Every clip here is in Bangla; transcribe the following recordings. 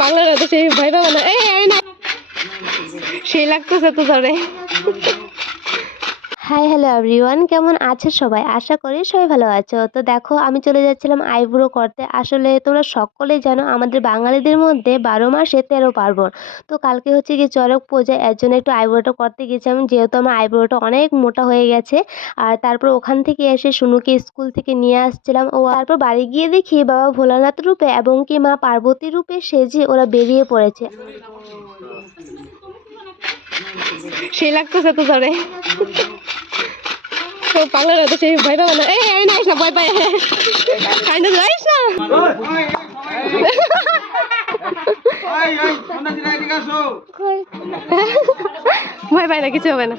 পাগলের তো সেই ভয় পাবো না, সেই লাগতেছে তো ধরে। হাই হ্যালো এভরিওয়ান, কেমন আছো সবাই? আশা করি সবাই ভালো আছো। তো দেখো আমি চলে যাচ্ছিলাম আইব্রো করতে। আসলে তোমরা সকলেই জানো আমাদের বাঙালিদের মধ্যে 12 মাসে 13 পার্বণ। তো কালকে হচ্ছে কি চড়ক পূজা, এর জন্য একটু আইব্রোটা করতে গেছিলাম, যেহেতু আমার আইব্রোটা অনেক মোটা হয়ে গেছে। আর তারপর ওখান থেকে এসে শুনুকে স্কুল থেকে নিয়ে আসছিলাম। ও তারপর বাড়ি গিয়ে দেখি বাবা ভোলানাথ রূপে এবং কি মা পার্বতী রূপে সেজে ওরা বেরিয়ে পড়েছে। সেই লাগতেছে তো ধরে। পাগলের তো সেই ভয় পাবো না, নাইস না, ভয় পাই যাইস না। ভয় পাই না, কিছু হবে না।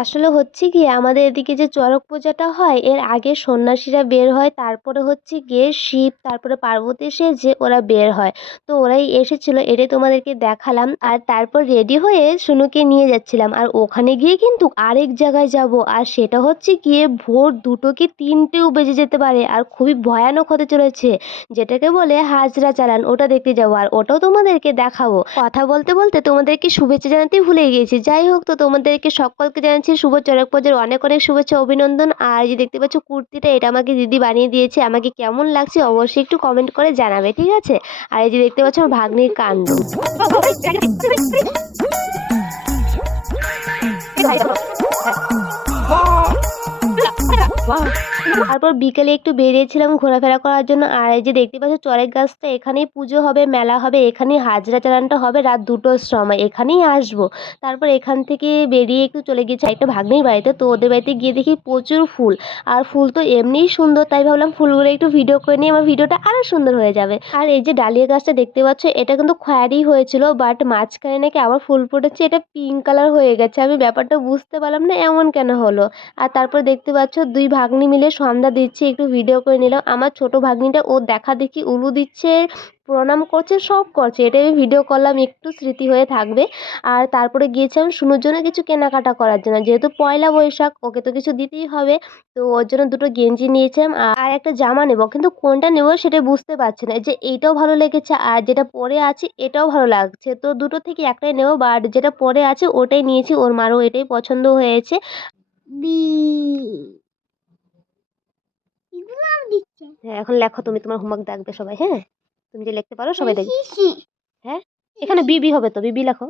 আসলে হচ্ছে কি আমাদের এদিকে যে চড়ক পূজাটা হয়, এর আগে সন্ন্যাসীরা বের হয়, তারপরে হচ্ছে গিয়ে শিব তারপরে পার্বতী সেজে ওরা বের হয়। তো ওরাই এসেছিল, এটাই তোমাদেরকে দেখালাম। আর তারপর রেডি হয়ে শুনুকে নিয়ে যাচ্ছিলাম। আর ওখানে গিয়ে কিন্তু আরেক জায়গায় যাব, আর সেটা হচ্ছে গিয়ে ভোর 2টো কি 3টেও বেজে যেতে পারে, আর খুবই ভয়ানক হতে চলেছে, যেটাকে বলে হাজরা চালান। ওটা দেখতে যাবো, আর ওটাও তোমাদেরকে দেখাবো। কথা বলতে বলতে তোমাদেরকে শুভেচ্ছা জানাতে ভুলে গিয়েছি। যাই হোক, তো তোমাদেরকে সকলকে জানাচ্ছি শুভ চড়ক পূজার অনেক অনেক শুভেচ্ছা, অভিনন্দন। আর যে দেখতে পাচ্ছ কুর্তিটা, এটা আমাকে দিদি বানিয়ে দিয়েছে। আমাকে কেমন লাগছে অবশ্যই একটু কমেন্ট করে জানাবে, ঠিক আছে? আর এই যে দেখতে পাচ্ছ আমার ভাগ্নির কাণ্ড। তারপর বিকেলে একটু বেরিয়েছিলাম ঘোরাফেরা করার জন্য। আর এই যে দেখতে পাচ্ছ চড়ক গাছটা, এখানেই পুজো হবে, মেলা হবে, এখানেই হাজরা চালানটা হবে রাত 2টোর সময়, এখানেই আসবো। তারপর এখান থেকে বেরিয়ে একটু চলে গিয়েছি একটা ভাগ্নির বাড়িতে। তো ওদের বাড়িতে গিয়ে দেখি প্রচুর ফুল, আর ফুল তো এমনিই সুন্দর, তাই ভাবলাম ফুলগুলো একটু ভিডিও করে নিয়ে আমার ভিডিওটা আরো সুন্দর হয়ে যাবে। আর এই যে ডালিয়া গাছটা দেখতে পাচ্ছ, এটা কিন্তু খয়েরি হয়েছিল, বাট মাঝখানে নাকি আবার ফুল ফুটেছে, এটা পিঙ্ক কালার হয়ে গেছে। আমি ব্যাপারটা বুঝতে পারলাম না এমন কেন হলো। আর তারপর দেখতে পাচ্ছ দুই ভাগ্নি মিলে সন্ধ্যা দিচ্ছে, একটু ভিডিও করে নিলাম। আমার ছোট ভাগ্নিটা ও দেখা দেখি উলু দিচ্ছে, প্রণাম করছে, সব করছে, এটা আমি ভিডিও করলাম, একটু স্মৃতি হয়ে থাকবে। আর তারপরে গিয়েছিলাম শুনুর জন্য কিছু কেনাকাটা করার জন্য, যেহেতু পয়লা বৈশাখ, ওকে তো কিছু দিতেই হবে। তো ওর জন্য 2টো গেঞ্জি নিয়েছিলাম আর একটা জামা নেব, কিন্তু কোনটা নেব সেটা বুঝতে পারছি না। যে এইটাও ভালো লেগেছে আর যেটা পরে আছে এটাও ভালো লাগছে, তো 2টো থেকে একটাই নেব। বাট যেটা পরে আছে ওটাই নিয়েছি, ওর মারও এটাই পছন্দ হয়েছে। হ্যাঁ, এখন লেখো তুমি, তোমার হোমওয়ার্ক দেখবে সবাই। হ্যাঁ, তুমি যে লিখতে পারো সবাই দেখবে। হ্যাঁ, এখানে বিবি হবে, তো বিবি লেখো।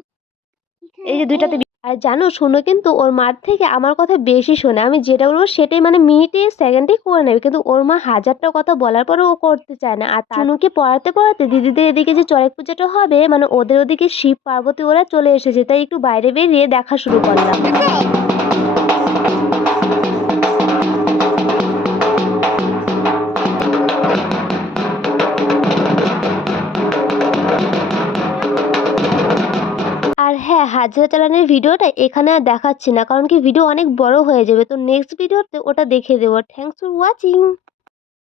এই যে 2টাতে। আর জানো শুনো কিন্তু ওর মার থেকে আমার কথা বেশি শোনে। আমি যেটা বলবো সেটাই মানে মিনিটে সেকেন্ডেই করে নেবে, কিন্তু ওর মা হাজারটা কথা বলার পরেও ও করতে চায় না। আর শুনুকে পড়াতে পড়াতে দিদিদের এদিকে যে চড়ক পূজাটা হবে, মানে ওদের ওদিকে শিব পার্বতী ওরা চলে এসেছে, তাই একটু বাইরে বেরিয়ে দেখা শুরু করলাম। আর হ্যাঁ, হাজরা চালানের ভিডিওটা এখানে আর দেখাচ্ছি না, কারণ কি ভিডিও অনেক বড় হয়ে যাবে। তো নেক্সট ভিডিওতে ওটা দেখিয়ে দেবো। Thanks for watching.